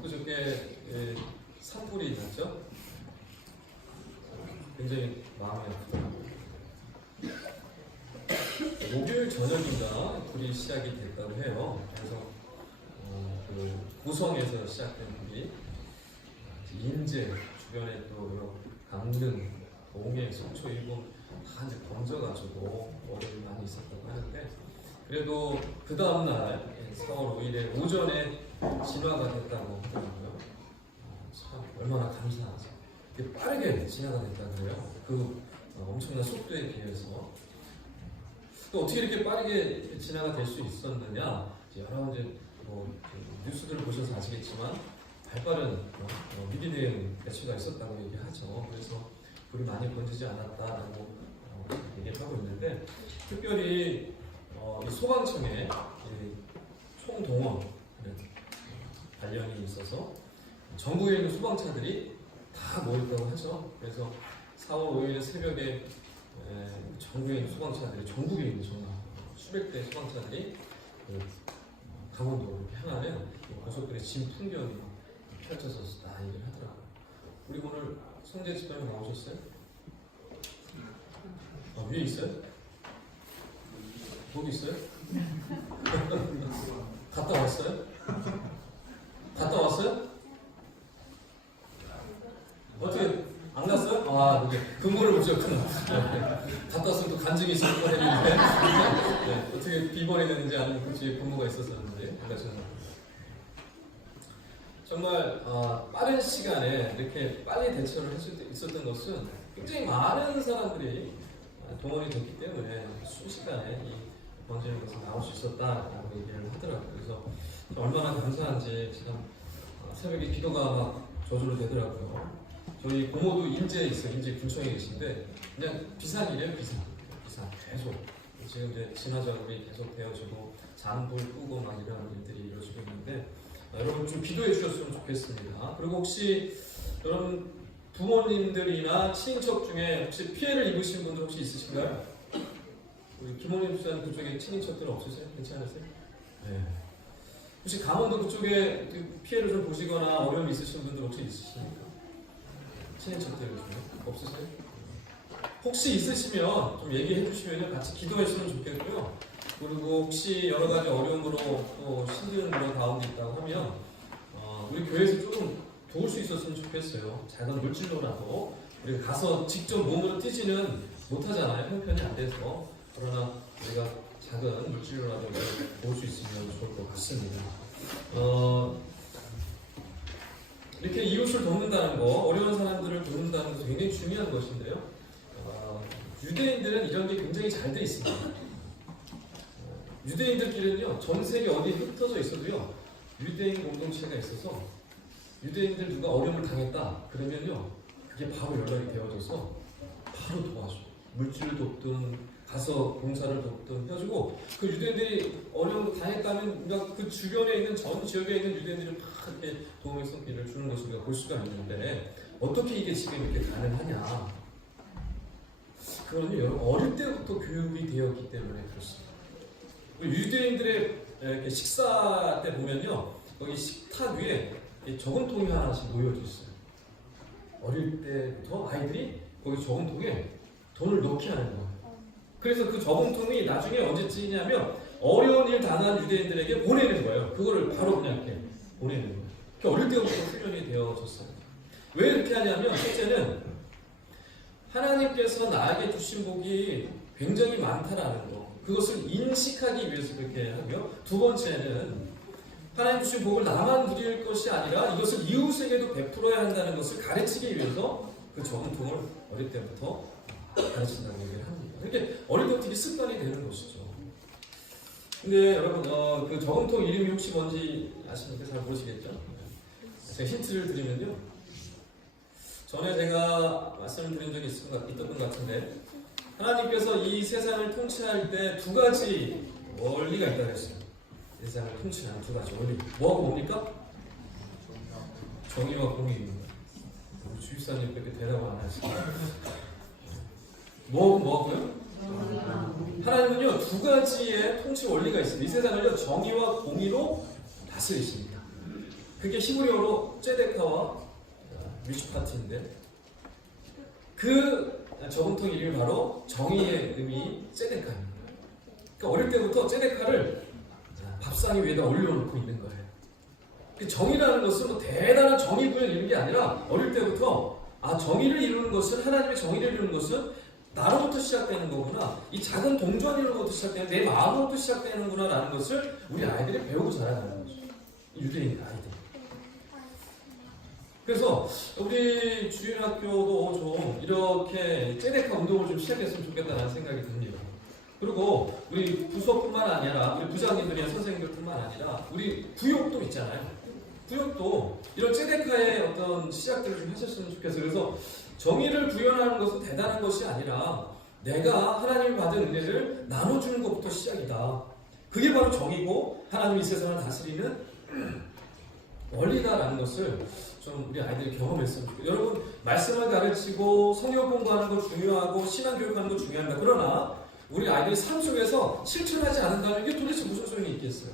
엊그저께 산불이 났죠? 굉장히 마음이 아프더라고요. 목요일 저녁인가 불이 시작이 됐다고 해요. 그래서 그 고성에서 시작된 불이 인제 주변에 또 여러 강릉, 동해, 속초, 일본 다 이제 번져가지고 어려움이 많이 있었다고 하는데, 그래도 그 다음날 4월 5일에 오전에 진화가 됐다고 하더라고요. 참 얼마나 감사하죠. 이게 빠르게 진화가 됐다고 그래요. 그 엄청난 속도에 비해서. 또 어떻게 이렇게 빠르게 진화가 될 수 있었느냐? 여러 이제 뉴스들을 보셔서 아시겠지만 발빠른 미리 대응 배치가 있었다고 얘기하죠. 그래서 불이 많이 번지지 않았다라고 얘기를 하고 있는데, 특별히 이 소방청에 총동원 관련이 있어서 전국에 있는 소방차들이 다 모였다고 하죠. 그래서 4월 5일 새벽에 전국에 있는 소방차들이, 전국에 있는 정말 수백 대 소방차들이 강원도로 향하는 고속도로의 진풍경이 펼쳐져서 다 얘기를 하더라고요. 우리 오늘 성재 집사님 나오셨어요? 위에 있어요? 거기 있어요? 갔다 왔어요? 갔다 왔어요? 어떻게 안 갔어요? 아, 근무를 보셨구나. 갔다 왔으면 또 간증이 있을 뻔했는데 어떻게 비번했는지 아니면 그 뒤에 근무가 있었었는지 안 가셨나요? 정말 빠른 시간에 이렇게 빨리 대처를 할 수 있었던 것은 굉장히 많은 사람들이 동원이 됐기 때문에 순식간에 이 번지는 것이 나올 수 있었다라고 얘기를 하더라고요. 그래서 얼마나 감사한지 참 새벽에 기도가 막 저절로 되더라고요. 저희 고모도 인제에 있어요. 인제 군청에 계신데 그냥 비산이래요. 비산 계속 지금 이제 진화 작업이 계속 되어지고 잔불 끄고 막 이런 일들이 이루어지고 있는데, 여러분 좀 기도해 주셨으면 좋겠습니다. 그리고 혹시 여러분 부모님들이나 친인척 중에 혹시 피해를 입으신 분들 혹시 있으신가요? 우리 김원님 수사는 그쪽에 친인척들 없으세요? 괜찮으세요? 네. 혹시 강원도 그쪽에 피해를 좀 보시거나 어려움이 있으신 분들 혹시 있으십니까? 친인척들 중에 없으세요? 혹시 있으시면 좀 얘기해 주시면 같이 기도해 주시면 좋겠고요. 그리고 혹시 여러 가지 어려움으로 또 힘든 그런 가운데 있다고 하면 우리 교회에서 조금 도울 수 있었으면 좋겠어요. 작은 물질로라도. 우리가 가서 직접 몸으로 뛰지는 못하잖아요. 형편이 안 돼서. 그러나 우리가 작은 물질로라도 도울 수 있으면 좋을 것 같습니다. 이렇게 이웃을 돕는다는 거, 어려운 사람들을 돕는다는 것도 굉장히 중요한 것인데요. 유대인들은 이런 게 굉장히 잘 돼 있습니다. 유대인들끼리는요, 전 세계 어디 흩어져 있어도요, 유대인 공동체가 있어서 유대인들 누가 어려움을 당했다 그러면요, 그게 바로 연락이 되어져서 바로 도와줘. 물질을 돕든 가서 봉사를 돕든 해가지고 그 유대인들이 어려움을 당했다면 그 주변에 있는 전 지역에 있는 유대인들이 막 이렇게 도움의 손길을 주는 것을 우리가 볼 수가 있는데, 어떻게 이게 지금 이렇게 가능하냐? 그거는 여러분 어릴 때부터 교육이 되었기 때문에 그렇습니다. 유대인들의 식사 때 보면요, 거기 식탁 위에 저금통이 하나씩 놓여져 있어요. 어릴 때부터 아이들이 거기 저금통에 돈을 넣게 하는 거예요. 그래서 그 저금통이 나중에 언제 쓰이냐면 어려운 일 당한 유대인들에게 보내는 거예요. 그거를 바로 그냥 이렇게 보내는 거예요. 어릴 때부터 훈련이 되어졌어요. 왜 이렇게 하냐면, 첫째는 하나님께서 나에게 주신 복이 굉장히 많다라는 거, 그것을 인식하기 위해서 그렇게 하고요. 두 번째는 하나님 주신 복을 나만 누릴 것이 아니라 이것을 이웃에게도 베풀어야 한다는 것을 가르치기 위해서 그 저금통을 어릴 때부터 가르친다고 얘기를 합니다. 그러니까 어릴 때부터 이게 습관이 되는 것이죠. 근데 여러분, 그 저금통 이름이 혹시 뭔지 아십니까? 잘 모르시겠죠? 제가 힌트를 드리면요, 전에 제가 말씀을 드린 적이 있던 것 같은데, 하나님께서 이 세상을 통치할 때 두 가지 원리가 있다고 했어요. 이 세상을 통치하는 두 가지 원리. 뭐하고 뭡니까? 정의와 공의입니다. 우리 주입사님 그렇게 대답을 안 하시죠? 뭐하고요? 하나님은요, 두 가지의 통치 원리가 있습니다. 이 세상을요, 정의와 공의로 다스리십니다. 그게 히브리어로 ጼ데카와 미슈파티인데 그 저금통 이름이 바로 정의의 의미 ጼ데카입니다. 그러니까 어릴 때부터 ጼ데카를 밥상위 위에다 올려놓고 있는 거예요. 그 정의라는 것은 뭐 대단한 정의 부여를 이루는 게 아니라 어릴 때부터 정의를 이루는 것은 하나님의 정의를 이루는 것은 나로부터 시작되는 거구나. 이 작은 동전 이루는 시작되는 내 마음으로부터 시작되는구나 라는 것을 우리 아이들이 배우고 자라가는 거죠. 유대인 아이들. 그래서 우리 주일학교도 좀 이렇게 ጼ데카 운동을 좀 시작했으면 좋겠다는 생각이 듭니다. 그리고 우리 부서뿐만 아니라 우리 부장님들이나 선생님들뿐만 아니라 우리 구역도 있잖아요. 구역도 이런 ጼ데카의 어떤 시작들을 좀 하셨으면 좋겠어요. 그래서 정의를 구현하는 것은 대단한 것이 아니라 내가 하나님이 받은 은혜를 나눠주는 것부터 시작이다. 그게 바로 정의고 하나님이 이 세상을 다스리는 원리다라는 것을 좀 우리 아이들이 경험했으면 좋겠어요. 여러분, 말씀을 가르치고 성경 공부하는 거 중요하고 신앙 교육하는 거 중요합니다. 그러나 우리 아이들이 삶 속에서 실천하지 않는다면 이게 도대체 무슨 소용이 있겠어요?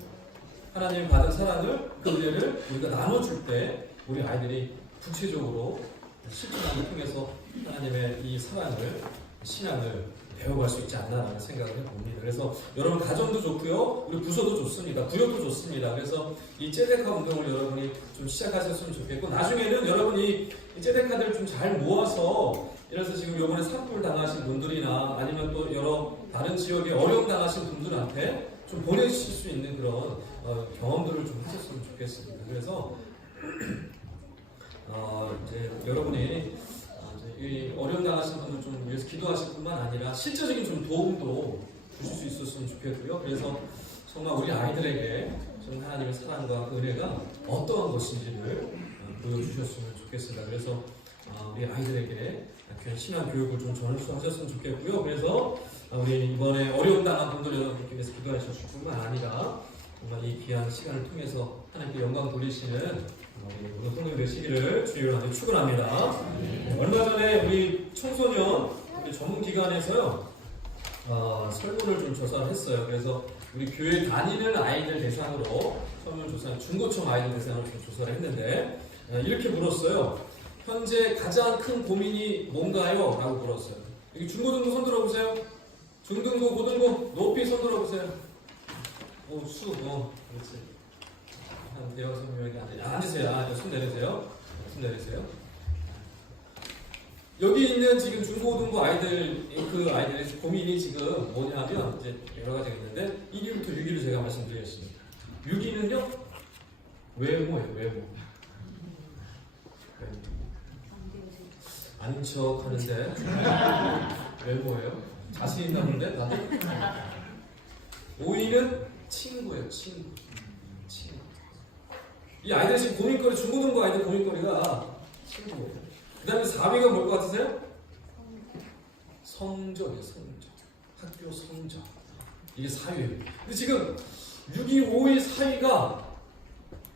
하나님이 받은 사랑을, 그 은혜를 우리가 나눠줄 때 우리 아이들이 구체적으로 실천을 통해서 하나님의 이 사랑을, 신앙을 배워갈 수 있지 않나라는 생각을 해봅니다. 그래서 여러분 가정도 좋고요, 우리 부서도 좋습니다. 구역도 좋습니다. 그래서 이 ጼ데카 운동을 여러분이 좀 시작하셨으면 좋겠고, 나중에는 여러분이 이 ጼ데카들을 좀 잘 모아서, 이래서 지금 이번에 산불 당하신 분들이나 아니면 또 여러 다른 지역에 어려움 당하신 분들한테 좀 보내주실 수 있는 그런 경험들을 좀 하셨으면 좋겠습니다. 그래서 이제 여러분이 이 어려움 당하신 분들 좀 위해서 기도하실 뿐만 아니라 실제적인 좀 도움도 주실 수 있었으면 좋겠고요. 그래서 정말 우리 아이들에게 좀 하나님의 사랑과 은혜가 어떠한 것인지를 보여주셨으면 좋겠습니다. 그래서 우리 아이들에게 귀한 신앙 교육을 좀 전수하셨으면 좋겠고요. 그래서 우리 이번에 어려움 당한 분들 여러분께 위해서 기도하실 뿐만 아니라 정말 이 귀한 시간을 통해서 하나님께 영광 돌리시는 우리 성도님 되시기를 주의로 하며 축원합니다. 얼마 전에 우리 청소년 우리 전문기관에서요 설문을 좀 조사를 했어요. 그래서 우리 교회 다니는 아이들 대상으로 설문조사, 중고청 아이들 대상으로 좀 조사를 했는데 이렇게 물었어요. 현재 가장 큰 고민이 뭔가요? 라고 물었어요. 여기 중고등부 손 들어보세요. 중등부, 고등부 높이 손 들어보세요. 그렇지. 한 대여섯 명이 앉으세요. 손 내리세요. 손 내리세요. 여기 있는 지금 중고등부 아이들, 그 아이들의 고민이 지금 뭐냐면 이제 여러 가지가 있는데 1위부터 6위를 제가 말씀드리겠습니다. 6위는요 외모예요. 외모. 아닌 척 하는데 외모예요. 자신 있나본데 나도. 5위는 친구예요. 친구. 이 아이들 지금 고민거리, 중고등부 아이들 고민거리가 친구예요. 그 다음에 4위가 뭘 것 같으세요? 성적이에요. 성적. 학교 성적. 이게 4위예요. 근데 지금 6위, 5위, 4위가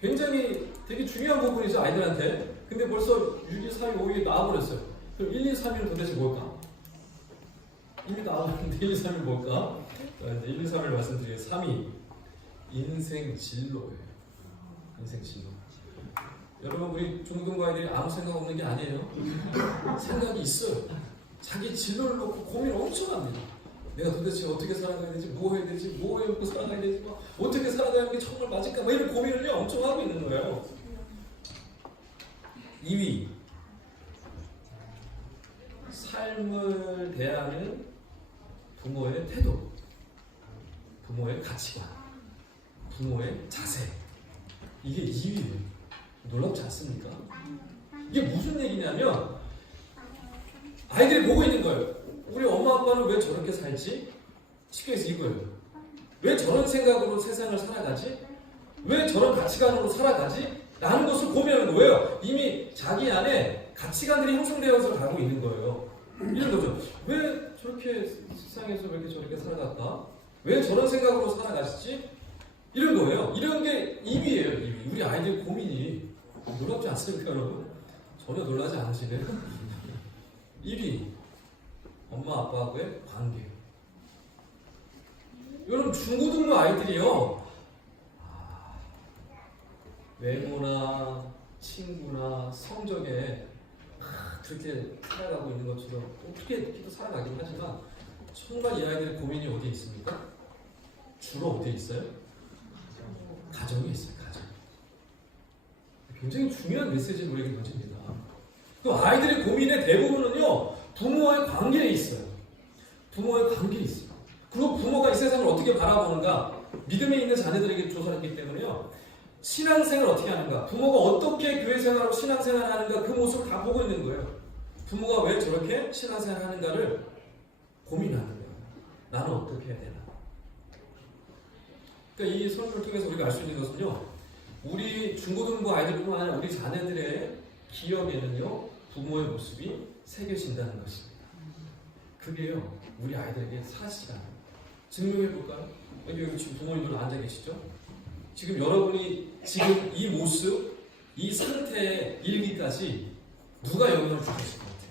굉장히 되게 중요한 부분이죠, 아이들한테. 근데 벌써 6위, 4위, 5위 나와버렸어요. 그럼 1, 2, 3위는 도대체 뭘까? 이미 나왔는데 1, 2, 3위 뭘까? 이제 1, 2, 3위를 말씀드리면 3위 인생 진로예요. 인생 진로. 여러분, 우리 중고등부 아이들이 아무 생각 없는 게 아니에요. 생각이 있어요. 자기 진로를 놓고 고민 엄청 합니다. 내가 도대체 어떻게 살아가야 되지? 뭐 해야 되지? 뭐 해먹고 살아가야 되지? 어떻게 살아가는 게 정말 맞을까? 이런 고민을 엄청 하고 있는 거예요. 2위 삶을 대하는 부모의 태도, 부모의 가치관, 부모의 자세. 이게 2위예요. 놀랍지 않습니까? 이게 무슨 얘기냐면 아이들이 보고 있는 거예요. 우리 엄마 아빠는 왜 저렇게 살지? 쉽게 해서 이거예요. 왜 저런 생각으로 세상을 살아가지? 왜 저런 가치관으로 살아가지? 라는 것을 고민하는 거예요. 이미 자기 안에 가치관들이 형성되어서 가고 있는 거예요. 이런 거죠. 왜 저렇게 세상에서 왜 이렇게 저렇게 살아갔다? 왜 저런 생각으로 살아가시지? 이런 거예요. 이런 게 2위예요. 2위. 우리 아이들 고민이 놀랍지 않습니까, 여러분? 전혀 놀라지 않으시네요. 1위 엄마 아빠하고의 관계. 여러분, 중고등부 아이들이요 외모나 친구나 성적에 그렇게 살아가고 있는 것처럼 어떻게 이렇게도 살아가긴 하지만 정말 이 아이들의 고민이 어디에 있습니까? 주로 어디에 있어요? 가정에 있어요. 가정. 굉장히 중요한 메시지를 우리에게 던집니다. 또 아이들의 고민의 대부분은요, 부모와의 관계에 있어요. 부모와의 관계에 있어요. 그리고 부모가 이 세상을 어떻게 바라보는가, 믿음에 있는 자녀들에게 조사를 했기 때문에요, 신앙생활을 어떻게 하는가, 부모가 어떻게 교회 생활하고 신앙생활을 하는가, 그 모습을 다 보고 있는 거예요. 부모가 왜 저렇게 신앙생활을 하는가를 고민하는 거예요. 나는 어떻게 해야 되나. 그러니까 이 설명을 통해서 우리가 알 수 있는 것은요, 우리 중고등부 아이들뿐만 아니라 우리 자녀들의 기억에는요, 부모의 모습이 새겨진다는 것입니다. 그게요, 우리 아이들에게 사실이에요. 증명해 볼까요? 여기 지금 부모님들 앉아 계시죠? 지금 여러분이 지금 이 모습, 이 상태에 이르기까지 누가 영향을 주셨을 것 같아요?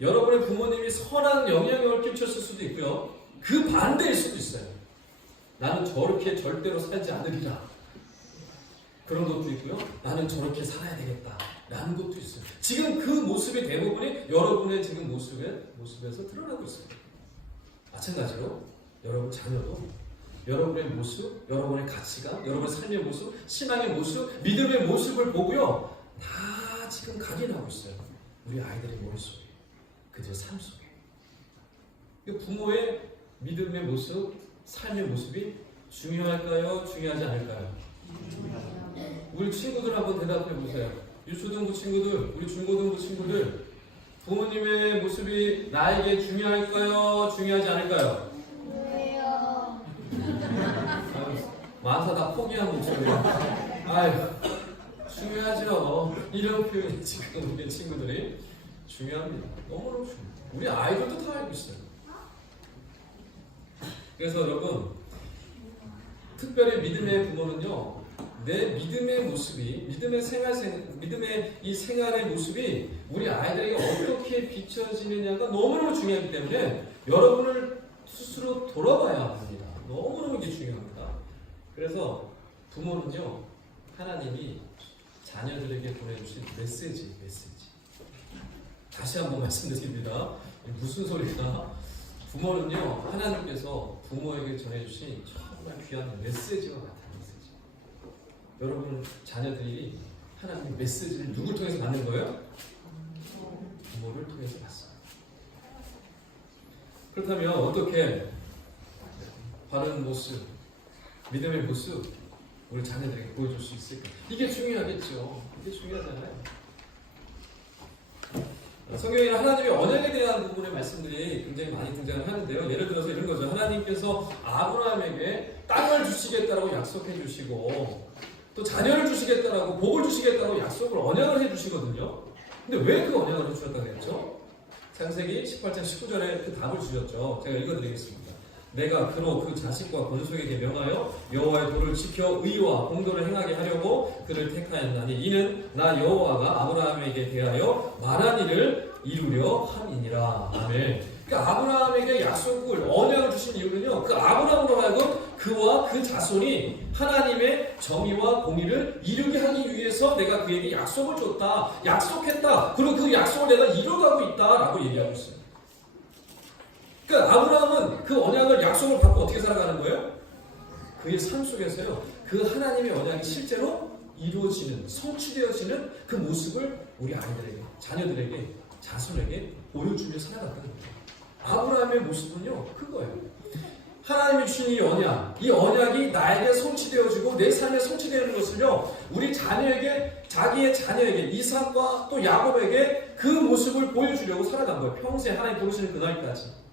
여러분의 부모님이 선한 영향력을 끼쳤을 수도 있고요, 그 반대일 수도 있어요. 나는 저렇게 절대로 살지 않으리라, 그런 것도 있고요, 나는 저렇게 살아야 되겠다 라는 것도 있어요. 지금 그 모습의 대부분이 여러분의 지금 모습에서 드러나고 있어요. 마찬가지로 여러분 자녀도 여러분의 모습, 여러분의 가치관, 여러분의 삶의 모습, 신앙의 모습, 믿음의 모습을 보고요, 다 지금 각인하고 있어요. 우리 아이들의 머릿속에, 그들 삶 속에. 부모의 믿음의 모습, 삶의 모습이 중요할까요? 중요하지 않을까요? 우리 친구들 한번 대답해 보세요. 유초등부 친구들, 우리 중고등부 친구들, 부모님의 모습이 나에게 중요할까요? 중요하지 않을까요? 왜요? 만사 다 포기한 목소리야. 아유, 중요하죠. 이런 표현이 지금 우리 친구들이 중요합니다. 너무너무 중요해요. 우리 아이들도 다 알고 있어요. 그래서 여러분, 특별히 믿음의 부모는요, 내 믿음의 모습이, 믿음의 이 생활의 모습이 우리 아이들에게 어떻게 비춰지느냐가 너무너무 중요하기 때문에 여러분을 스스로 돌아봐야 합니다. 너무너무 이게 중요합니다. 그래서 부모는요, 하나님이 자녀들에게 보내주신 메시지. 다시 한번 말씀드립니다. 무슨 소리나? 부모는요, 하나님께서 부모에게 전해주신 정말 귀한 메시지와 같아요. 메시지. 여러분 자녀들이 하나님의 메시지를 누굴 통해서 받는 거예요? 부모를 통해서 받습니다. 그렇다면 어떻게 바른 모습, 믿음의 모습 우리 자녀들에게 보여줄 수 있을까? 이게 중요하겠죠. 이게 중요하잖아요. 성경에는 하나님의 언약에 대한 부분의 말씀들이 굉장히 많이 등장을 하는데요. 예를 들어서 이런 거죠. 하나님께서 아브라함에게 땅을 주시겠다라고 약속해 주시고, 또 자녀를 주시겠다라고, 복을 주시겠다라고 약속을, 언약을 해 주시거든요. 근데 왜 그 언약을 해 주셨다고 했죠? 창세기 18장 19절에 그 답을 주셨죠. 제가 읽어드리겠습니다. 내가 그로 그 자식과 권속에게 명하여 여호와의 도를 지켜 의와 공도를 행하게 하려고 그를 택하였나니 이는 나 여호와가 아브라함에게 대하여 말한 일을 이루려 함이니라. 아멘. 그러니까 아브라함에게 약속을, 언약을 주신 이유는요, 그 아브라함으로 하여금 그와 그 자손이 하나님의 정의와 공의를 이루게 하기 위해서 내가 그에게 약속을 줬다, 약속했다, 그리고 그 약속을 내가 이뤄가고 있다라고 얘기하고 있어요. 그러니까 아브라함은 그 언약을, 약속을 받고 어떻게 살아가는 거예요? 그의 삶 속에서요, 그 하나님의 언약이 실제로 이루어지는, 성취되어지는 그 모습을 우리 아이들에게, 자녀들에게, 자손에게 보여주며 살아갔다는 거예요. 아브라함의 모습은요, 그거예요. 하나님이 주신 이 언약이 나에게 성취되어지고 내 삶에 성취되는 것을요, 우리 자녀에게, 자기의 자녀에게, 이삭과 또 야곱에게 그 모습을 보여주려고 살아간 거예요. 평생 하나님 부르시는 그날까지.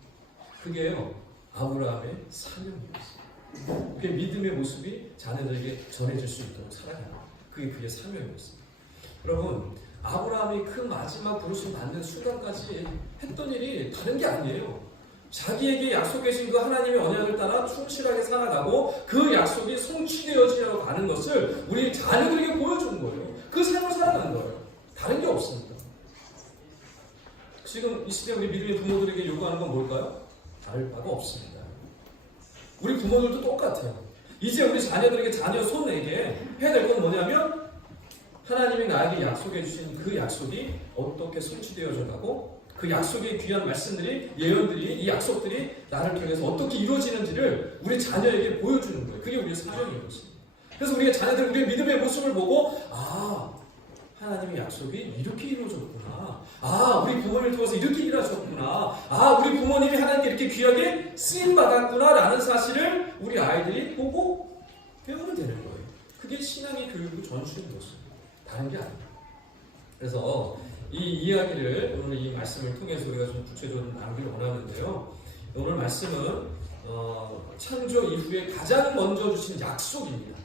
그게요, 아브라함의 사명이었어요. 그게 믿음의 모습이 자녀들에게 전해질 수 있도록 살아가는 거예요. 그게 그의 사명이었습니다. 여러분, 아브라함이 그 마지막 부르심 받는 순간까지 했던 일이 다른 게 아니에요. 자기에게 약속해 주신 그 하나님의 언약을 따라 충실하게 살아가고 그 약속이 성취되어지려고 가는 것을 우리 자녀들에게 보여주는 거예요. 그 삶을 살아가는 거예요. 다른 게 없습니다. 지금 이 시대 우리 믿음의 부모들에게 요구하는 건 뭘까요? 다를 바가 없습니다. 우리 부모들도 똑같아요. 이제 우리 자녀들에게 자녀 손에게 해야 될 건 뭐냐면 하나님이 나에게 약속해 주신 그 약속이 어떻게 성취되어져 가고 그 약속의 귀한 말씀들이 예언들이 이 약속들이 나를 통해서 어떻게 이루어지는지를 우리 자녀에게 보여주는 거예요. 그게 우리의 사명인 것입니다. 그래서 우리의 자녀들 우리의 믿음의 모습을 보고 하나님의 약속이 이렇게 이루어졌구나. 우리 부모님을 통해서 이렇게 일하셨구나. 우리 부모님이 하나님께 이렇게 귀하게 쓰임받았구나 라는 사실을 우리 아이들이 보고 배우면 되는 거예요. 그게 신앙의 교육을 전수하는 것입니다. 다른 게 아니에요. 그래서 이 이야기를 오늘 이 말씀을 통해서 우리가 좀 구체적으로 나누길 원하는데요. 오늘 말씀은 창조 이후에 가장 먼저 주신 약속입니다.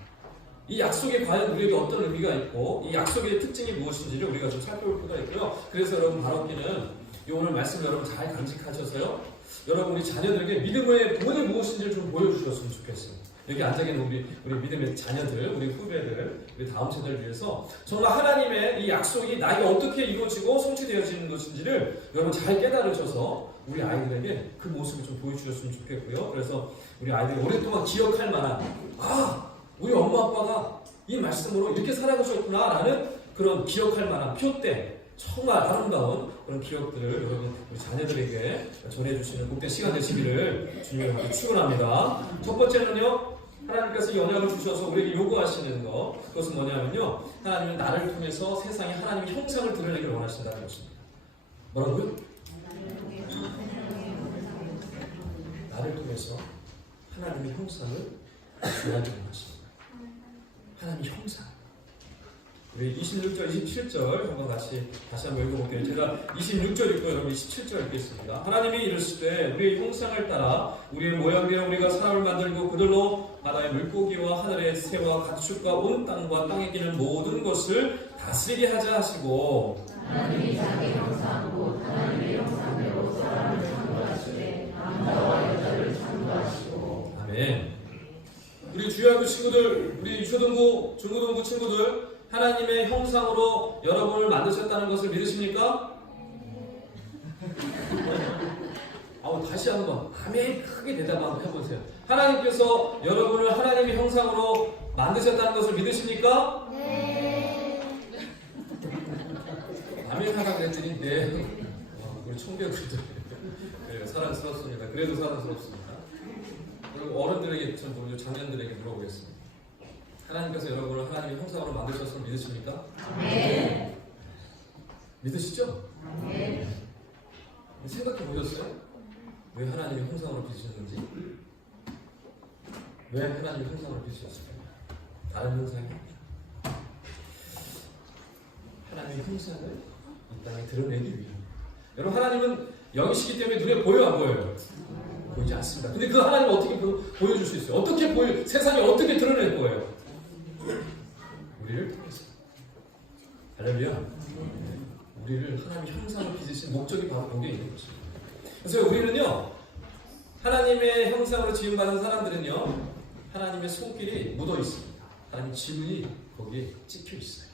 이 약속에 과연 우리에게 어떤 의미가 있고 이 약속의 특징이 무엇인지를 우리가 좀 살펴볼 필요가 있고요. 그래서 여러분 바로기는 이 오늘 말씀 여러분 잘 간직하셔서요. 여러분 우리 자녀들에게 믿음의 본이 무엇인지를 좀 보여주셨으면 좋겠습니다. 여기 앉아 계신 우리 믿음의 자녀들, 우리 후배들, 우리 다음 세대를 위해서 정말 하나님의 이 약속이 나에게 어떻게 이루어지고 성취되어지는 것인지를 여러분 잘 깨달으셔서 우리 아이들에게 그 모습을 좀 보여주셨으면 좋겠고요. 그래서 우리 아이들이 오랫동안 기억할 만한 우리 엄마 아빠가 이 말씀으로 이렇게 살아가셨구나라는 그런 기억할 만한 표대 정말 아름다운 그런 기억들을 여러분 우리 자녀들에게 전해주시는 복된 시간 되시기를 주님을 축원합니다. 첫 번째는요, 하나님께서 이 언약을 주셔서 우리에게 요구하시는 것, 그것은 뭐냐면요, 하나님은 나를 통해서 세상에 하나님의 형상을 드러내기를 원하신다는 것입니다. 뭐라고요? 나를 통해서 하나님의 형상을 드러내기를 원하십니다. 하나님의 형상. 우리 26절, 27절 한번 다시 한번 읽어볼게요. 제가 26절 읽고 여러분 27절 읽겠습니다. 하나님이 이르시되 우리의 형상을 따라 우리의 모양대로 우리가 사람을 만들고 그들로 바다의 물고기와 하늘의 새와 가축과 온 땅과 땅에 끼는 모든 것을 다스리게 하자 하시고 하나님이 자기 형상 곧 하나님의 형상대로 사람을 창조하시되 남자와 여자를 창조하시고. 아멘. 우리 주일학교 친구들, 우리 초등부, 중고등부 친구들 하나님의 형상으로 여러분을 만드셨다는 것을 믿으십니까? 다시 한번 아멘 크게 대답 한번 해보세요. 하나님께서 여러분을 하나님의 형상으로 만드셨다는 것을 믿으십니까? 네. 아멘 하라고 했더니 네. 우리 청교도들 사랑스럽습니다. 그래도 사랑스럽습니다. 그리고 어른들에게 우리 장년들에게 물어보겠습니다. 하나님께서 여러분을 하나님의 형상으로 만드셨음을 믿으십니까? 네. 믿으시죠? 네. 생각해 보셨어요? 왜 하나님의 형상으로 빚으셨는지? 왜 하나님의 형상으로 빚으셨을까요? 다른 형상이 아니라 하나님의 형상을 이 땅에 드러내기 위해. 여러분 하나님은 영이시기 때문에 눈에 보여 안 보여요? 보이지 않습니다. 근데 그 하나님을 어떻게 보여줄 수 있어요? 어떻게 세상에 어떻게 드러낼 거예요? 우리를 통해서. 할렐루야. 우리를 하나님의 형상을 빚으신 목적이 바로 거기에 있는 것입니다. 그래서 우리는요, 하나님의 형상으로 지음받은 사람들은요, 하나님의 손길이 묻어 있습니다. 하나님 지문이 거기에 찍혀 있어요.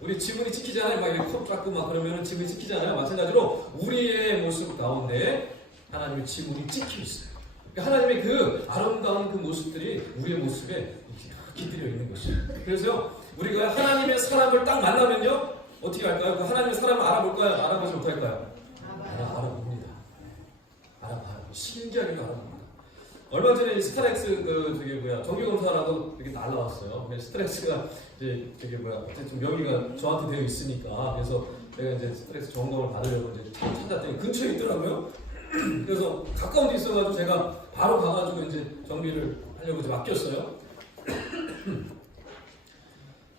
우리 지문이 찍히잖아요. 막 이렇게 컵 잡고 막 그러면 지문이 찍히잖아요. 마찬가지로 우리의 모습 가운데 하나님의 지문이 찍혀 있어요. 그러니까 하나님의 그 아름다운 그 모습들이 우리의 모습에 깃들여 있는 것이에요. 그래서 우리가 하나님의 사람을 딱 만나면요, 어떻게 할까요? 그 하나님의 사람을 알아볼까요? 알아보지 못할까요? 알아봅니다. 알아봐요. 신기하게 알아봅니다. 얼마 전에 스트렉스 정기검사라고 이렇게 날라왔어요. 스트렉스가 이제 어쨌든 명의가 저한테 되어 있으니까 그래서 제가 이제 스트렉스 점검을 받으려고 이제 찾았더니 근처에 있더라고요. 그래서 가까운 데 있어가지고 제가 바로 가가지고 이제 정비를 하려고 이제 맡겼어요.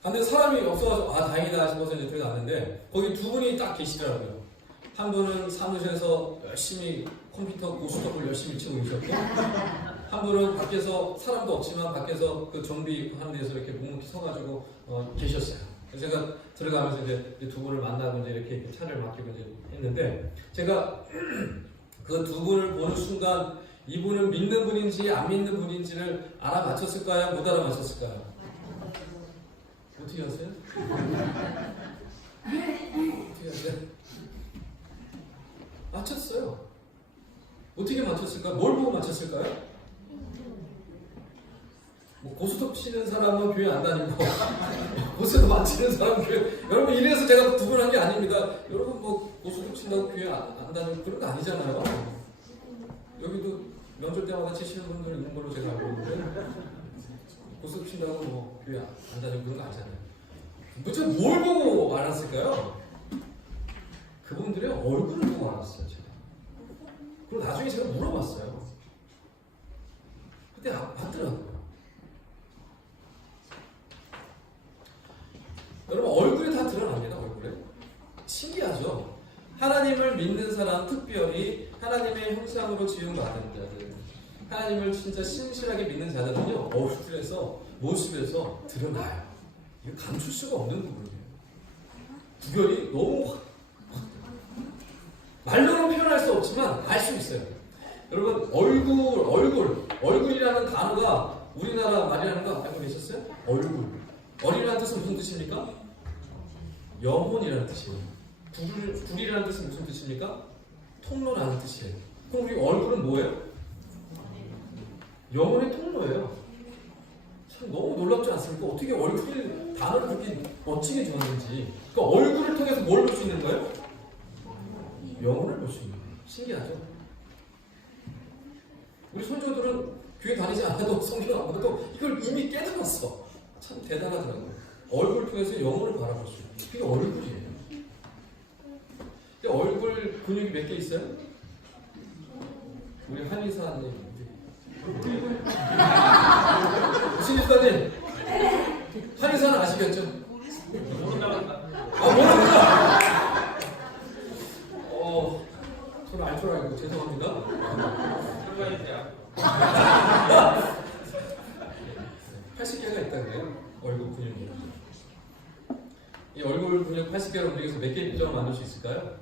근데 사람이 없어가지고 다행이다 싶어서 이제 들어갔는데 거기 두 분이 딱 계시더라고요. 한 분은 사무실에서 열심히 컴퓨터 고스톱을 열심히 치고 계셨고, 한 분은 밖에서 사람도 없지만 밖에서 그 정비하는 데서 이렇게 묵묵히 서가지고 계셨어요. 그래서 제가 들어가면서 이제 두 분을 만나고 이제 이렇게 차를 맡기고 이제 했는데, 제가 그 두 분을 보는 순간 이분은 믿는 분인지 안 믿는 분인지를 알아맞혔을까요? 못 알아맞혔을까요? 어떻게 하세요? 어떻게 하세요? 맞췄어요. 어떻게 맞췄을까? 뭘 보고 맞췄을까요? 뭐 고스톱 치는 사람은 교회 안 다니고 고스톱 안 치는 사람은 교회. 여러분 이래서 제가 구분한 게 아닙니다. 여러분 뭐 고스톱 친다고 교회 안 다니고 그런 거 아니잖아요. 여기도 명절 때마다 치시는 분들 있는 걸로 제가 알고 있는데 고스톱 친다고 뭐 교회 안 다니고 그런 거 아니잖아요. 도대체 뭘 보고 알았을까요? 그분들의 얼굴을 보고 알았어요. 제가. 그리고 나중에 제가 물어봤어요. 그때 봤더라고요. 여러분 얼굴이 다 드러납니다. 얼굴에. 신기하죠? 하나님을 믿는 사람, 특별히 하나님의 형상으로 지음받은 자들, 하나님을 진짜 신실하게 믿는 자들은요, 얼굴에서, 모습에서 드러나요. 이거 감출 수가 없는 부분이에요. 구별이 너무 말로는 표현할 수 없지만 알 수 있어요. 여러분 얼굴이라는 단어가 우리나라 말이라는 거 알고 계셨어요? 얼굴. 얼이라는 뜻은 무슨 뜻입니까? 영혼이라는 뜻이에요. 굴이라는 뜻은 무슨 뜻입니까? 통로라는 뜻이에요. 그럼 우리 얼굴은 뭐예요? 영혼의 통로예요. 참 너무 놀랍지 않습니까? 어떻게 얼굴 단어를 그렇게 멋지게 정하는지. 그러니까 얼굴을 통해서 뭘 볼 수 있는 거예요? 영혼을 볼 수 있는 거예요. 신기하죠? 우리 손주들은 교회 다니지 않아도 성경 안 봐도 이걸 이미 깨달았어. 참 대단하더라고요. 얼굴을 통해서 영혼을 바라볼 수 있는 그게 얼굴이에요. 근데 얼굴 근육이 몇 개 있어요? 우리 한의사님 신입사님 한의사는 아시겠죠? 모릅니다. 저는 알 줄 알고 죄송합니다. 80개가 있다고요. 얼굴 근육이. 이 얼굴 근육 80개를 움직여서 몇 개 표정을 만들 수 있을까요?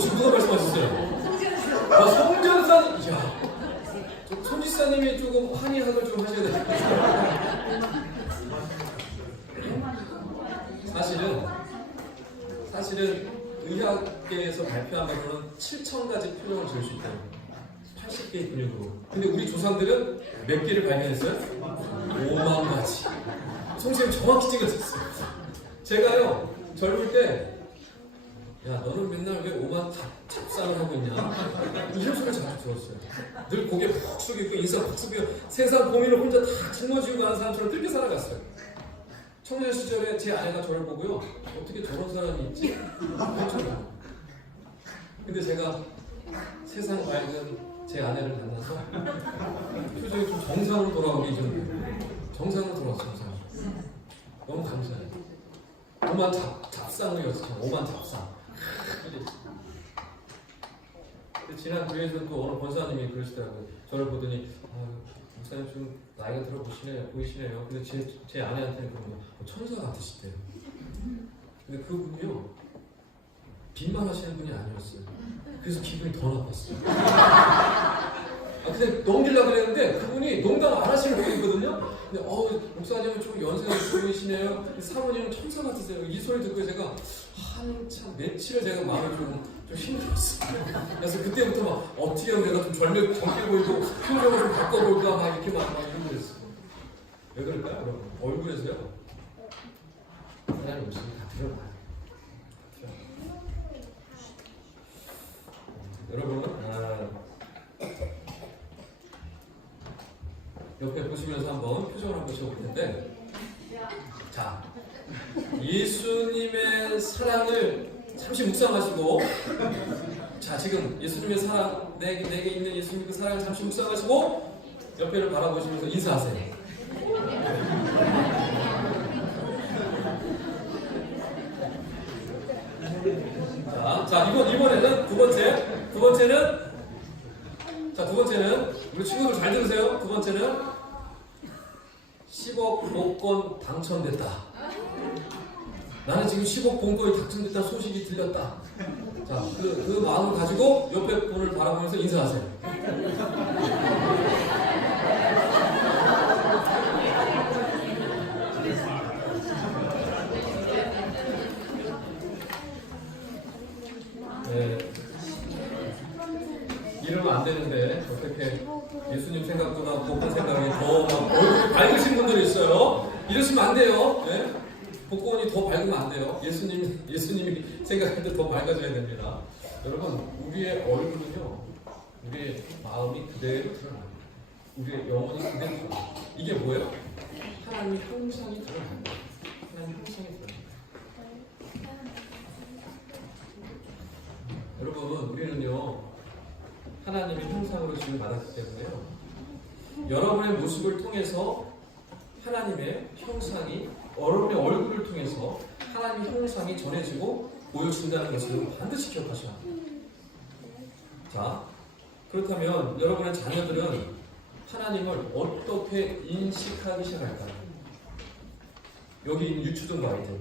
지금 누가 말씀하셨어요? 성전산. 이야, 손지사님이 조금 한의학을 좀 하셔야 돼요. 사실은 의학계에서 발표한 바로는 7,000가지 표정을 지을 수 있다는 80개의 근육으로. 근데 우리 조상들은 몇 개를 발견했어요? 5만 가지. 선생님 정확히 찍어줬어요. 제가요 젊을 때 야 너는 맨날 왜 5만 잡상을 하고 있냐 이런 소리를 자주 들었어요. 늘 고개 푹 숙이고 인상 푹 숙이고 세상 고민을 혼자 다 짊어지고 가는 사람처럼 그렇게 살아갔어요. 청년 시절에 제 아내가 저를 보고요 어떻게 저런 사람이 있지? 근데 제가 세상 밝은 제 아내를 만나서 표정이 좀 정상으로 돌아오기 좀 정상으로 돌아왔어요. 정상. 너무 감사해요. 5만 잡상이었어요. 5만 잡상. 근데 지난 교회에서 또 어느 권사님이 그러시더라고요. 저를 보더니 목사님 좀 나이가 들어 보이시네요. 근데 제 아내한테는 그런 거 천사 같으시대요. 근데 그분이요 빚만 하시는 분이 아니었어요. 그래서 기분이 더 나빴어요. 근데 넘기려고 그랬는데 그분이 농담 안 하시는 분이거든요. 근데 목사님은 좀 연세가 보이시네요. 사모님은 천사 같으세요. 이 소리 듣고 제가 한참 며칠을 제가 마음이 좀 힘들었어요. 그래서 그때부터 막 어떻게 하면 내가 좀 젊게 보이고 표정을 좀 바꿔볼까 막 이렇게 막 이런 거였어요. 왜 그럴까요, 여러분? 얼굴에서요 하나님 모습이 다 드러나요. 여러분 옆에 보시면서 한번 표정을 한번 지어볼 텐데, 자 예수님의 사랑을 잠시 묵상하시고, 자 지금 예수님의 사랑 내게 있는 예수님의 그 사랑을 잠시 묵상하시고 옆에를 바라보시면서 인사하세요. 자 이번에는 두 번째는 우리 친구들 잘 들으세요. 두 번째는 10억 복권 당첨됐다. 나는 지금 10억 복권이 당첨됐다 소식이 들렸다. 자, 그 마음을 가지고 옆에 분을 바라보면서 인사하세요. 네. 이러면 안 되는데 어떻게 예수님 생각도 나고 복권 있어요. 이러시면 안 돼요. 네? 복권이 더 밝으면 안 돼요. 예수님이 생각할 때 더 밝아져야 됩니다. 여러분, 우리의 얼굴은요, 우리의 마음이 그대로 드러납니다. 우리의 영혼이 그대로 드러납니다. 이게 뭐예요? 하나님의 형상이 드러납니다. 하나님의 형상이 드러납니다. 여러분, 우리는요, 하나님의 형상으로 지금 받았기 때문에요, 여러분의 모습을 통해서 하나님의 형상이, 여러분의 얼굴을 통해서 하나님의 형상이 전해지고 보여진다는 것을 반드시 기억하셔야 합니다. 자, 그렇다면 여러분의 자녀들은 하나님을 어떻게 인식하기 시작할까요? 여기 있는 유초등부 아이들,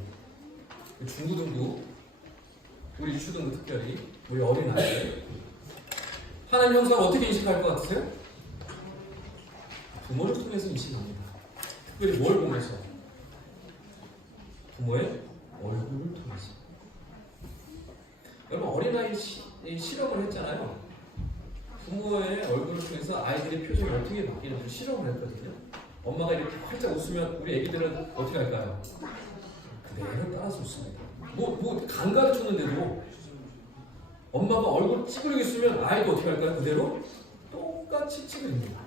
중고등부, 우리 유초등부 특별히, 우리 어린아이들, 하나님 형상을 어떻게 인식할 것 같으세요? 부모를 통해서 인식합니다. 특별히 뭘 보면서? 부모의 얼굴을 통해서. 여러분, 어린아이 실험을 했잖아요. 부모의 얼굴을 통해서 아이들의 표정이 어떻게 바뀌는지 실험을 했거든요. 엄마가 이렇게 활짝 웃으면 우리 애기들은 어떻게 할까요? 그대로 따라서 웃습니다. 간 가르쳤는데도 엄마가 얼굴 찌그러기 쓰면 아이도 어떻게 할까요? 그대로 똑같이 찌그립니다.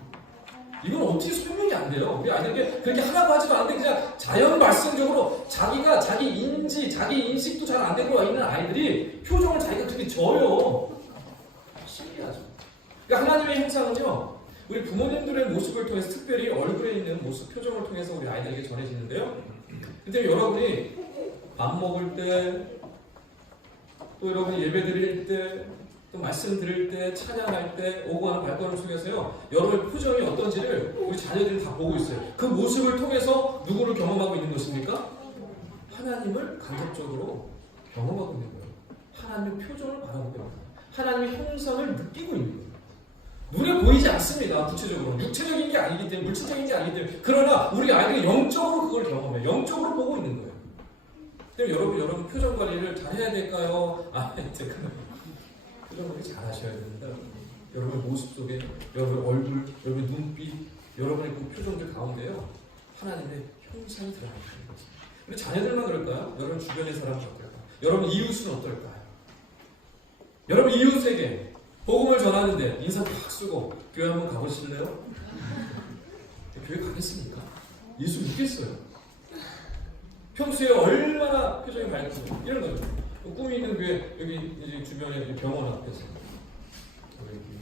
이건 어떻게 설명이 안 돼요. 우리 아이들에게 그렇게 하라고 하지도 않는데 그냥 자연 발생적으로 자기가 자기 인지, 자기 인식도 잘 안 되고 있는 아이들이 표정을 자기가 그렇게 져요. 신기하죠. 그러니까 하나님의 형상은요, 우리 부모님들의 모습을 통해서, 특별히 얼굴에 있는 모습, 표정을 통해서 우리 아이들에게 전해지는데요. 근데 여러분이 밥 먹을 때, 또 여러분이 예배 드릴 때, 또 말씀 들을 때, 찬양할 때, 오고 가는 발걸음 속에서요, 여러분의 표정이 어떤지를 우리 자녀들이 다 보고 있어요. 그 모습을 통해서 누구를 경험하고 있는 것입니까? 하나님을 간접적으로 경험하고 있는 거예요. 하나님의 표정을 바라보고 있는 거예요. 하나님의 형상을 느끼고 있는 거예요. 눈에 보이지 않습니다. 구체적으로. 육체적인 게 아니기 때문에, 물질적인 게 아니기 때문에. 그러나 우리 아이들이 영적으로 그걸 경험해요. 영적으로 보고 있는 거예요. 그럼 여러분 표정 관리를 잘 해야 될까요? 표정 관리 잘 하셔야 됩니다. 여러분의 모습 속에, 여러분의 얼굴, 여러분의 눈빛, 여러분의 그 표정들 가운데요, 하나님의 형상이 드러나는 거죠. 우리 자녀들만 그럴까요? 여러분 주변의 사람은 어떨까요? 여러분 이웃은 어떨까요? 여러분 이웃에게 복음을 전하는데 인사 팍 쓰고 교회 한번 가보실래요? 교회 가겠습니까? 예수 믿겠어요? 평소에 얼마나 표정이 밝고 이런 거죠. 꿈이 있는 교회, 여기 이제 주변에 병원 앞에서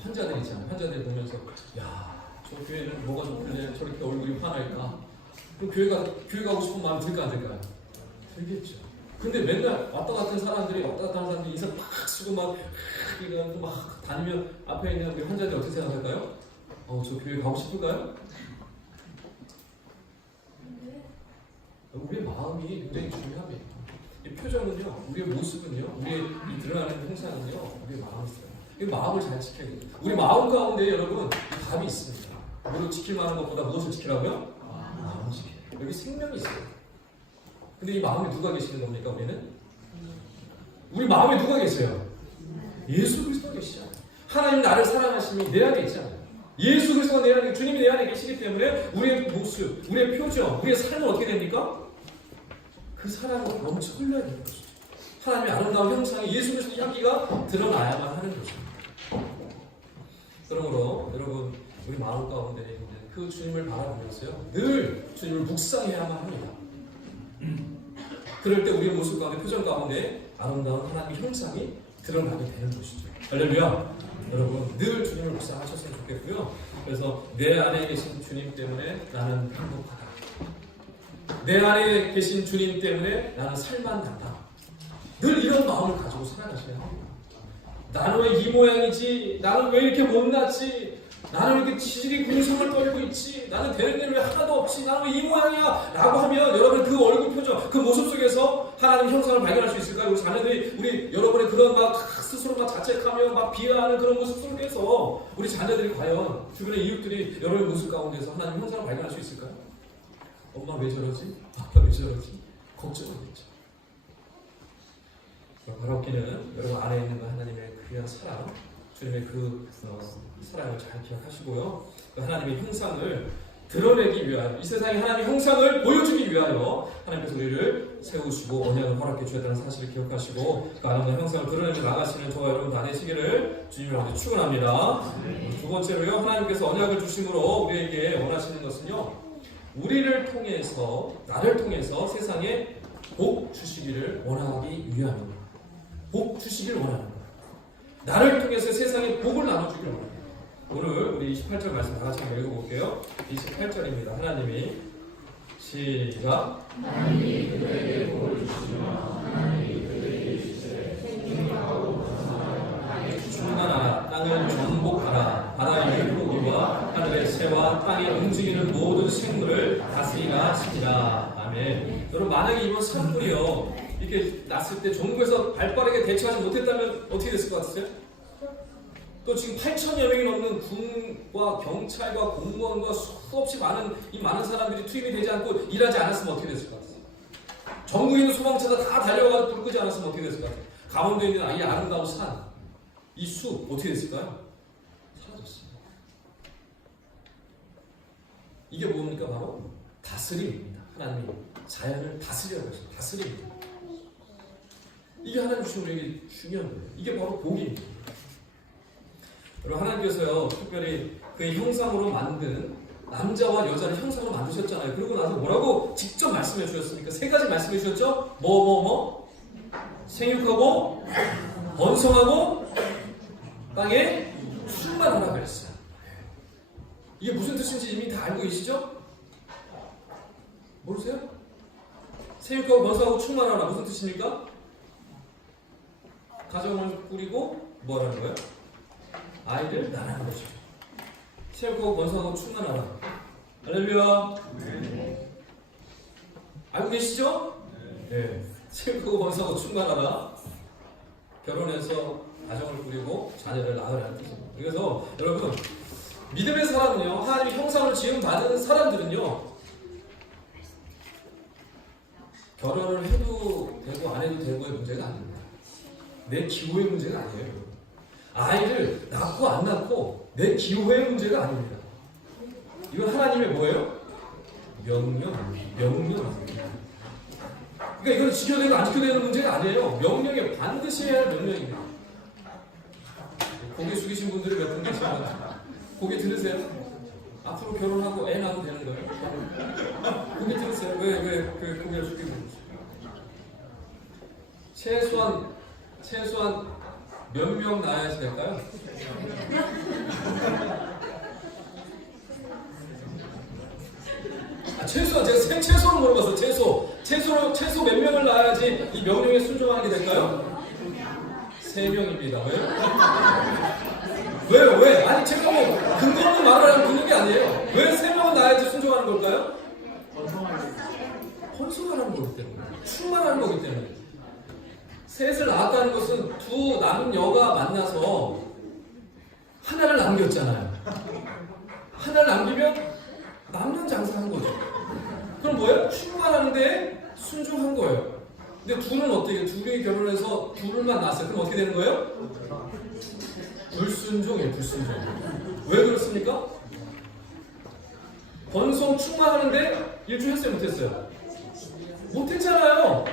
환자들 있잖아요. 환자들 보면서, 야, 저 교회는 뭐가 좋길래 저렇게 얼굴이 환할까? 그럼 교회 가고 싶은 마음 들까 안 들까요? 들겠죠. 근데 맨날 왔다 갔다 하는 사람들이 인사 팍 쓰고 막 다니면 앞에 있는 우리 환자들이 어떻게 생각할까요? 저 교회 가고 싶을까요? 우리의 마음이 굉장히 중요합니다. 이 표정은요, 우리의 모습은요, 우리의 이 드러나는 형상은요, 우리의 마음이에요. 이 마음을 잘 지켜야 돼요. 우리 마음 가운데 여러분 답이 있습니다. 우리가 지킬 만한 것보다 무엇을 지키라고요? 마음을 지켜요. 여기 생명이 있어요. 근데 이 마음에 누가 계시는 겁니까? 우리 마음에 누가 계세요? 예수 그리스도가 계시잖아요. 하나님 나를 사랑하심이 내 안에 있잖아요. 예수 그리스도가 내 안에, 주님이 내 안에 계시기 때문에 우리의 모습, 우리의 표정, 우리의 삶은 어떻게 됩니까? 그 사랑으로 넘쳐 흘러야 되는 것이죠. 하나님의 아름다운 형상이 예수 그리스도의 향기가 드러나야만 하는 것입니다. 그러므로 여러분, 우리 마음 가운데 있는 그 주님을 바라보면서요, 늘 주님을 묵상해야만 합니다. 그럴 때 우리의 모습 가운데, 표정 가운데 아름다운 하나님의 형상이 드러나게 되는 것이죠. 할렐루야! 여러분, 늘 주님을 묵상하셨으면 좋겠고요. 그래서 내 안에 계신 주님 때문에 나는 행복하다. 내 안에 계신 주님 때문에 나는 살만 난다. 늘 이런 마음을 가지고 살아가셔야 합니다. 나는 왜 이 모양이지? 나는 왜 이렇게 못났지? 나는 왜 이렇게 지질이 궁성을 떨고 있지? 나는 되는 일 왜 하나도 없지? 나는 왜 이 모양이야? 라고 하면 여러분 그 얼굴 표정, 그 모습 속에서 하나님 형상을 발견할 수 있을까요? 우리 자녀들이, 우리 여러분의 그런 막 스스로 막 자책하며 막 비하하는 그런 모습 속에서 우리 자녀들이 과연 주변의 이웃들이 여러분의 모습 가운데서 하나님 형상을 발견할 수 있을까요? 엄마 왜 저러지? 아빠 왜 저러지? 걱정하겠죠. 바라옵기는 여러분 안에 있는 그 하나님의 귀한 사랑, 주님의 그 사랑을 잘 기억하시고요. 그 하나님의 형상을 드러내기 위하여, 이 세상에 하나님의 형상을 보여주기 위하여 하나님께서 우리를 세우시고 언약을 허락해 주셨다는 사실을 기억하시고 그 아름다운 형상을 드러내며 나가시는 저와 여러분 다 되시기를 주님으로 축원합니다. 두 번째로요, 하나님께서 언약을 주심으로 우리에게 원하시는 것은요, 우리를 통해서, 나를 통해서 세상에 복 주시기를 원하기 위함입니다. 복 주시기를 원하는 거예요. 나를 통해서 세상에 복을 나눠주기를 원합니다. 오늘 우리 28절 말씀 다 같이 한번 읽어볼게요. 28절입니다. 하나님이 시작. 하나님이 그들에게 복을 주시며 하나님이 그들에게 주시되 생명하고 번성하여 땅에 충만하라. 땅을 정복하라. 바다의 물고기와 하늘의 새와 땅에 움직이는 모든 생물을 다스리라 하시니라. 아멘. 여러분, 만약에 이번 산불이요 이렇게 났을 때 정부에서 발빠르게 대처하지 못했다면 어떻게 됐을 것 같으세요? 또 지금 8천여 명이 넘는 군과 경찰과 공무원과 수없이 많은 이 많은 사람들이 투입이 되지 않고 일하지 않았으면 어떻게 됐을 것 같아요? 전국에 있는 소방차가 다 달려가서 불 끄지 않았으면 어떻게 됐을 것 같아요? 강원도에 있는 이 아름다운 산, 이 숲 어떻게 됐을까요? 사라졌습니다. 이게 뭡니까? 바로 다스림입니다. 하나님이 자연을 다스리라고 했어요. 다스림입니다. 이게 하나님 주신 우리에게 중요한 거예요. 이게 바로 복입니다. 여러분, 하나님께서요 특별히 그의 형상으로 만든 남자와 여자를 형상으로 만드셨잖아요. 그리고 나서 뭐라고 직접 말씀해 주셨습니까? 세 가지 말씀해 주셨죠? 생육하고 번성하고 땅에 충만하라 그랬어요. 이게 무슨 뜻인지 이미 다 알고 계시죠? 모르세요? 생육하고 번성하고 충만하라 무슨 뜻입니까? 가정을 꾸리고 뭐라는 거예요? 아이를 낳는 것이죠. 생육하고 번성하고 충만하라. 할렐루야. 네. 알고 계시죠? 네. 생육하고 번성하고 충만하라. 결혼해서 가정을 꾸리고 자녀를 낳으라는 뜻입니다. 그래서 여러분, 믿음의 사람은요, 하나님의 형상을 지음받은 사람들은요, 결혼을 해도 되고 안 해도 되고의 문제가 아닙니다. 내 기호의 문제가 아니에요. 아이를 낳고 안 낳고 내 기호의 문제가 아닙니다. 이건 하나님의 뭐예요? 명령입니다. 그러니까 이건 지켜야 되고 안 지켜야 되는 문제가 아니에요. 명령에 반드시 해야 할 명령입니다. 고개 숙이신 분들이 몇 분 계시면 고개 들으세요. 앞으로 결혼하고 애 낳아도 되는 거예요? 고개 들으세요. 왜 고개를 숙이고 최소한 몇 명 낳아야지 될까요? 최소한 제가 최소로 물어봤어요. 최소 몇 명을 낳아야지 이 명령에 순종하게 될까요? 3명입니다. 왜요? 왜? 아니 제가 뭐 근거 없는 말을 하는 그런 게 아니에요. 왜 3명은 낳아야지 순종하는 걸까요? 번성하는 거기 때문에, 충만하는 거기 때문에. 셋을 낳았다는 것은 두 남녀가 만나서 하나를 남겼잖아요. 하나를 남기면 남는 장사한 거죠. 그럼 뭐예요? 충만하는데 순종한 거예요. 근데 둘은 어떻게? 둘이 결혼해서 둘만 낳았어요. 그럼 어떻게 되는 거예요? 불순종이에요. 불순종. 왜 그렇습니까? 번성 충만하는데 일주했어요? 못했어요? 못했잖아요.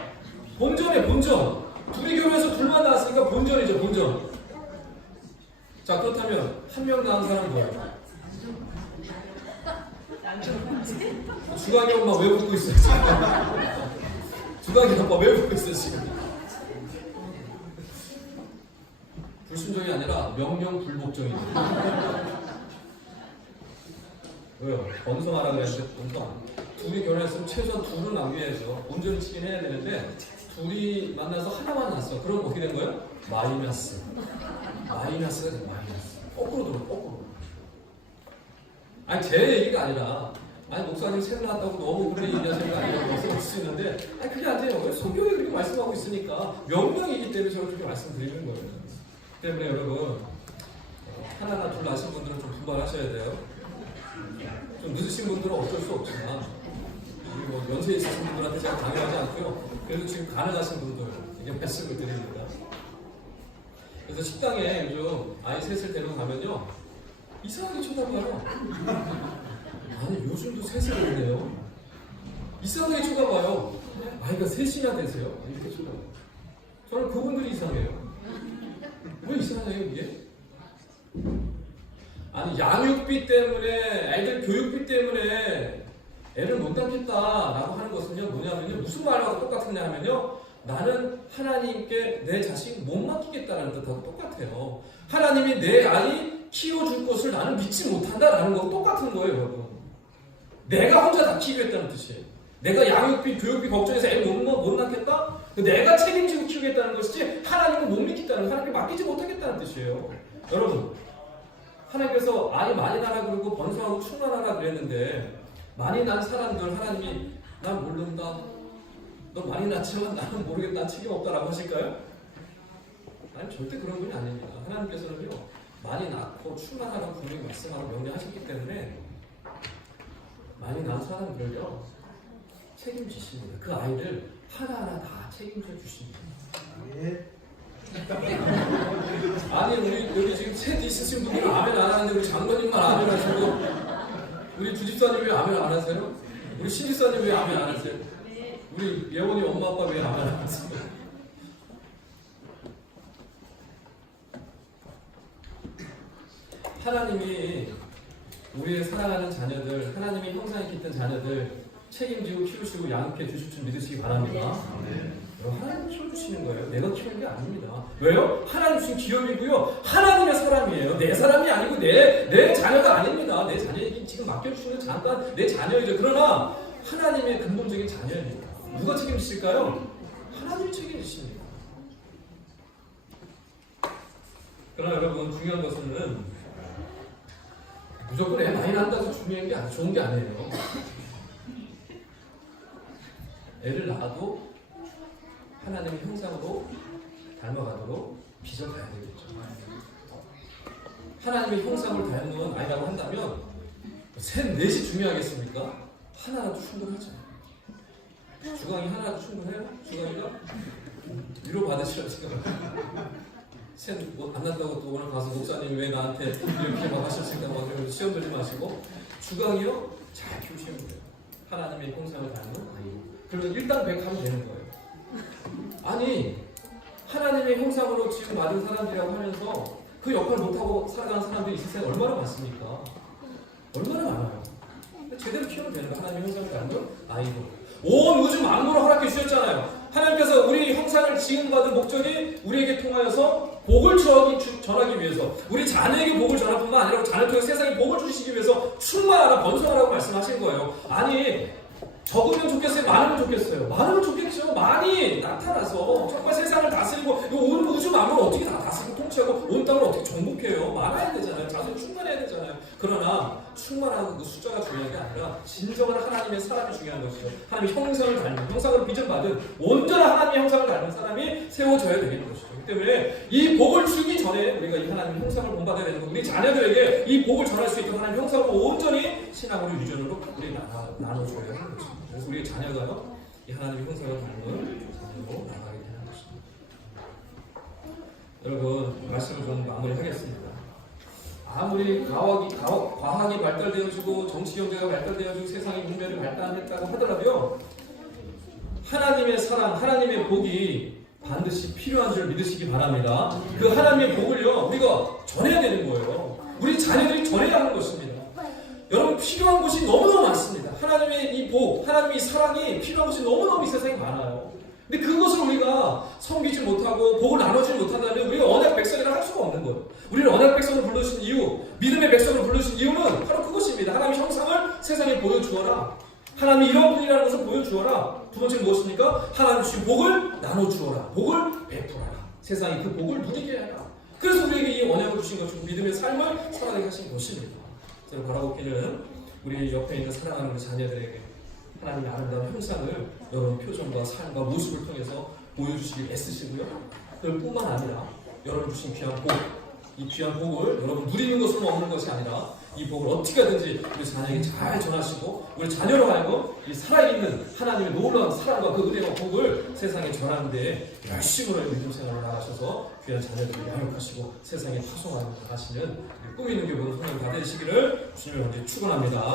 본전이에요. 본전. 둘이 결혼해서 둘만 낳았으니까 본전이죠. 본전. 자, 그렇다면 한 명 낳은 사람은 뭐예요? 주광이 엄마 왜 웃고 있어 지금? 주광이 엄마 왜 웃고 있어 지금? 불순종이 아니라 명령 불복종이에요. 왜요? 번성하라 그랬는데 번성. 둘이 결혼했으면 최소한 둘은 남겨야죠. 본전을 치긴 해야 되는데 둘이 만나서 하나만 낳았어. 그럼 어떻게 된 거예요? 마이너스가 돼. 마이너스. 거꾸로 돌아. 거꾸로. 아니 제 얘기가 아니라, 아니 목사님 셋 낳았다고 너무 그렇게 얘기하시는 거 아니라고 말씀하실 수 있는데, 아니 그게 아니에요. 왜 성경에 그렇게 말씀하고 있으니까 명령이기 때문에 저는 그렇게 말씀드리는 거예요. 때문에 여러분, 하나나 둘 낳으신 분들은 좀 분발하셔야 돼요. 좀 늦으신 분들은 어쩔 수 없지만, 그리고 연세 있으신 분들한테 제가 강요하지 않고요. 그래도 지금 가능하신 분들 이게 말씀을 드립니다. 그래서 식당에 요즘 아이 셋을 데리고 가면요, 이상하게 쳐다봐요. 아니 요즘도 셋을 있네요. 이상하게 쳐다봐요. 아이가 셋이나 되세요? 이렇게 쳐다봐요. 저는 그분들이 이상해요. 왜 이상해요 이게? 아니 양육비 때문에 애들 교육비 때문에 애를 못 낳겠다라고 하는 것은요 뭐냐면요 무슨 말하고 똑같으냐 하면요 나는 하나님께 내 자식 못 맡기겠다라는 뜻하고 똑같아요. 하나님이 내 아이 키워줄 것을 나는 믿지 못한다라는 거 똑같은 거예요 여러분. 내가 혼자 다 키우겠다는 뜻이에요. 내가 양육비 교육비 걱정해서 애 못 낳겠다? 내가 책임지고 키우겠다는 것이지 하나님은 못 믿겠다는 하나님께 맡기지 못하겠다는 뜻이에요. 여러분 하나님께서 아이 많이 낳으라 그러고 번성하고 충만하라 그랬는데 많이 낳은 사람들 하나님이 난 모른다. 너 많이 낳지만 나는 모르겠다. 책임 없다라고 하실까요? 아니 절대 그런 분이 아닙니다. 하나님께서는요 많이 낳고 충만하라고 분명히 말씀하고 명령하셨기 때문에 많이 낳은 사람들을요 책임지십니다. 그 아이를 하나하나 다 책임져 주십니다. 아니 우리 여기 지금 셋 있으신 분들은 아멘 안 하는데 우리 장로님만 아멘 하시고 우리 주집사님 왜 아멘 안 하세요? 우리 신집사님 왜 아멘 안 하세요? 우리 예원이 엄마 아빠 왜 아멘 안 하세요? 하나님이 우리의 사랑하는 자녀들 하나님이 형상이 깃든 자녀들 책임지고 키우시고 양육해 주실 줄 믿으시기 바랍니다. 하나님 키워주시는 거예요. 내가 키우는 게 아닙니다. 왜요? 하나님 주신 기업이고요. 하나님의 사람이에요. 내 사람이 아니고 내 자녀가 아닙니다. 내 자녀에게 지금 맡겨주시는 잠깐 내 자녀이죠. 그러나 하나님의 근본적인 자녀입니다. 누가 책임지실까요? 하나님이 책임지십니다. 그러나 여러분 중요한 것은 무조건 애 많이 낳는다고 해서 중요한 게 아니에요. 좋은 게 아니에요. 애를 낳아도 하나님의 형상으로 닮아가도록 빚어가야 되겠죠. 하나님의 형상을 닮은 아이라고 한다면 셋, 넷이 중요하겠습니까? 하나라도 충분하죠. 주광이 하나라도 충분해요? 주광이가? 위로받으시라 지금. 셋, 안 난다고 또 오늘 가서 목사님이 왜 나한테 이렇게 막 하셨을까 막 시험 들지 마시고 주광이요? 잘 키우시면 돼요. 하나님의 형상을 닮은 아이. 그러면 일당백하면 되는 거예요. 아니 하나님의 형상으로 지금 받은 사람들이라고 하면서 그 역할을 못하고 살아가는 사람들이 이 세상에 얼마나 많습니까? 얼마나 많아요. 제대로 키우면 되는 거예요. 하나님의 형상을 닮은 아이들. 온 우주 만물을 허락해 주셨잖아요. 하나님께서 우리 형상을 지음받은 목적이 우리에게 통하여서 복을 전하기 위해서 우리 자녀에게 복을 전할 뿐만 아니라 자녀 통해 세상에 복을 주시기 위해서 충만하라 번성하라고 말씀하신 거예요. 아니 적으면 좋겠어요? 많으면 좋겠어요? 많으면 좋겠죠. 많이 나타나서 정말 세상을 다스리고 온 우주 만물을 어떻게 다 다스리고 통치하고 온 땅을 어떻게 정복해요? 많아야 되잖아요. 자손이 충만해야 되잖아요. 그러나 충만하고 그 숫자가 중요한 게 아니라 진정한 하나님의 사람이 중요한 것이죠. 하나님의 형상을 닮은 형상으로 빚어받은 온전한 하나님의 형상을 닮은 사람이 세워져야 되는 것이죠. 그렇기 때문에 이 복을 주기 전에 우리가 이 하나님의 형상을 본받아야 되는 거 우리 자녀들에게 이 복을 전할 수 있도록 하나님의 형상으로 온전히 신앙으로 유전으로 우리 나눠줘야 하는 것입니다. 그래서 우리의 자녀가요, 이 하나님의 형상을 닮은 자녀로 나가게 되는 것입니다. 여러분, 말씀을 좀 마무리하겠습니다. 아무리 과학이 발달되어지고 정치 경제가 발달되어지고 세상의 문명이 발달했다고 하더라도요, 하나님의 사랑, 하나님의 복이 반드시 필요한 줄 믿으시기 바랍니다. 그 하나님의 복을요, 우리가 전해야 되는 거예요. 우리 자녀들이 전해야 하는 것입니다. 여러분 필요한 것이 너무너무 많습니다. 하나님의 이 복, 하나님의 이 사랑이 필요한 것이 너무너무 이 세상에 많아요. 근데 그것을 우리가 섬기지 못하고 복을 나누지 못한다면 우리가 언약 백성이라 할 수가 없는 거예요. 우리를 언약 백성으로 불러주신 이유, 믿음의 백성으로 불러주신 이유는 바로 그것입니다. 하나님의 형상을 세상에 보여주어라. 하나님이 이런 분이라는 것을 보여주어라. 두 번째는 무엇입니까? 하나님 주신 복을 나눠주어라. 복을 베풀어라. 세상이 그 복을 누리게 하라. 그래서 우리에게 이 언약을 주신 것처럼 믿음의 삶을 살아가게 하신 것입니다. 제가 바라보기는 우리 옆에 있는 사랑하는 우리 자녀들에게 하나님의 아름다운 형상을 여러분 표정과 삶과 모습을 통해서 보여주시길 애쓰시고요. 그뿐만 아니라 여러분 주신 귀한 복, 이 귀한 복을 여러분 누리는 것으로 먹는 것이 아니라 이 복을 어떻게 하든지 우리 자녀에게 잘 전하시고 우리 자녀로 하여금 이 살아있는 하나님의 놀라운 사랑과 그 은혜와 복을 세상에 전하는 데 열심으로 믿음 생활을 나가셔서 귀한 자녀들을 양육하시고 세상에 파송하시는 꿈 있는 교회로 성령 다 되시기를 주님을 함께 축원합니다.